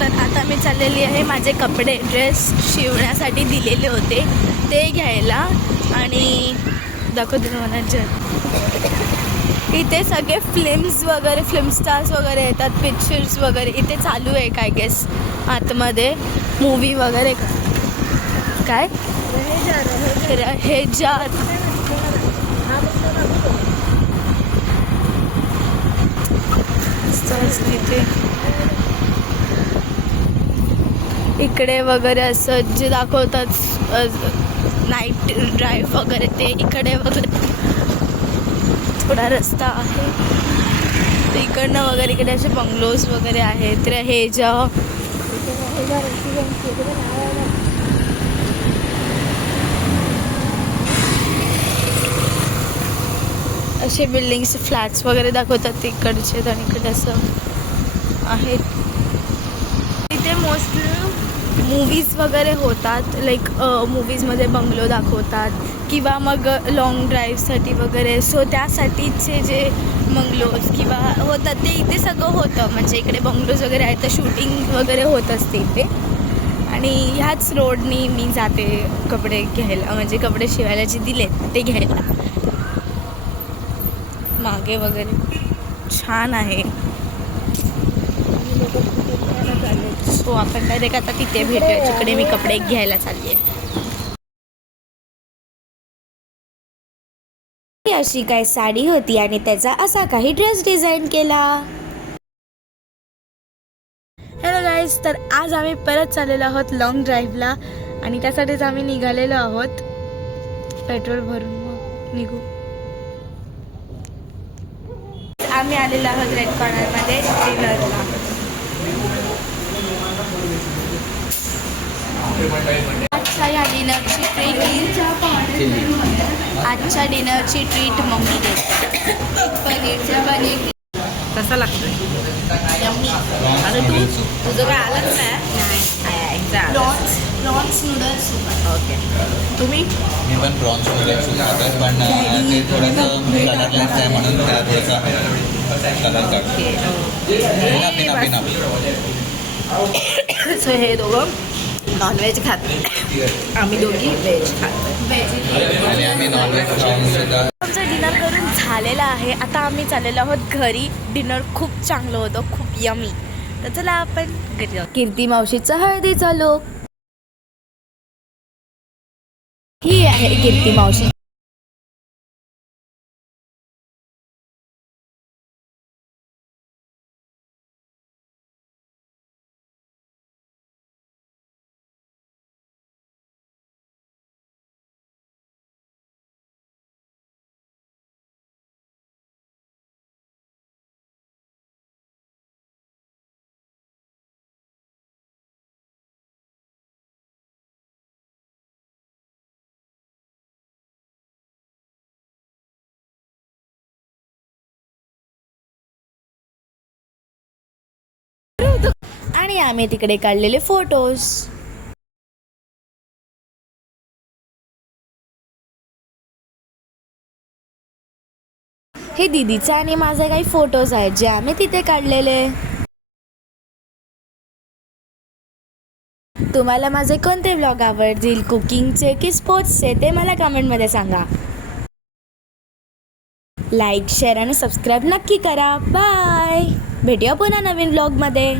तर आता मी चाललेली आहे माझे कपडे ड्रेस शिवण्यासाठी दिलेले होते ते घ्यायला. आणि दाखवते तुम्हाला इथे सगळे फिल्म्स वगैरे फिल्म स्टार्स वगैरे येतात, पिक्चर्स वगैरे इथे चालू आहे काय गेस आतमध्ये मूवी वगैरे. काय ह्याच्यात इकडे वगैरे असं जे दाखवतात नाईट ड्राईव्ह वगैरे ते इकडे वगैरे थोडा रस्ता आहे तर इकडनं वगैरे इकडे असे बंगलोज वगैरे आहेत. तर हे ज्या असे बिल्डिंग्स फ्लॅट्स वगैरे दाखवतात तिकडचे आणि इकडे असं आहेत. इथे मोस्टली मूवीज वगैरे होतात, लाईक मूवीजमध्ये बंगलो दाखवतात किंवा मग लॉंग ड्राईव्हसाठी वगैरे. सो त्यासाठीचे जे बंगलोज किंवा होतात ते इथे सगळं होतं. म्हणजे इकडे बंगलोज वगैरे आहेत तर शूटिंग वगैरे होत असते इथे. आणि ह्याच रोडनी मी जाते कपडे घ्यायला, म्हणजे कपडे शिवायला जे दिलेत ते घ्यायला. मागे वगैरे छान आहे. सो आपण डायरेक्ट आता तिथे भेटूया जिकडे मी कपडे घ्यायला चालली आहे. अशी काय साडी होती आणि त्याचा असा काही ड्रेस डिझाईन केला. हॅलो गाईज, तर आज आम्ही परत चाललेलो आहोत लॉंग ड्राईव्हला आणि त्यासाठीच आम्ही निघालेलो आहोत. पेट्रोल भरून मग निघू. आम्ही आलेलो आहोत रेड कॉर्नरमध्ये डिनरला. आजच्या या डिनरची ट्रीट मम्मी देते. पनीर कसा लागतोय? अरे तुझं काय आलंच नाही. Prawns noodles. ओके, तुम्ही? मी पण प्रॉन्स नूडल्स खातो, पण ते थोडंसं कलरलेस आहे म्हणून त्या थोडंसं कलर काढतो. सो हे दोघं नॉनव्हेज खातो, आम्ही दोघी व्हेज खातो. आणि आम्ही नॉनव्हेज खाऊन सुद्धा. आमचं डिनर करून झालेलं आहे. आता आम्ही चाललेलो आहोत घरी. डिनर खूप चांगलं होतं, खूप यमी. तर चला आपण घरी जाऊ. कीर्ती मावशीचा हळदीचा लोक. ही आहे कीर्ती मावशी. आणि आम्ही तिकडे काढलेले फोटोज. हे दीदीचे आणि माझे काही फोटोज आहेत जे आम्ही तिथे काढलेले. तुम्हाला माझे कोणते व्लॉग आवडतील, कुकिंगचे की स्पोर्ट्सचे, ते मला कमेंटमध्ये सांगा. लाईक, शेअर आणि सबस्क्राईब नक्की करा. बाय. भेटूया पुन्हा नवीन व्लॉगमध्ये.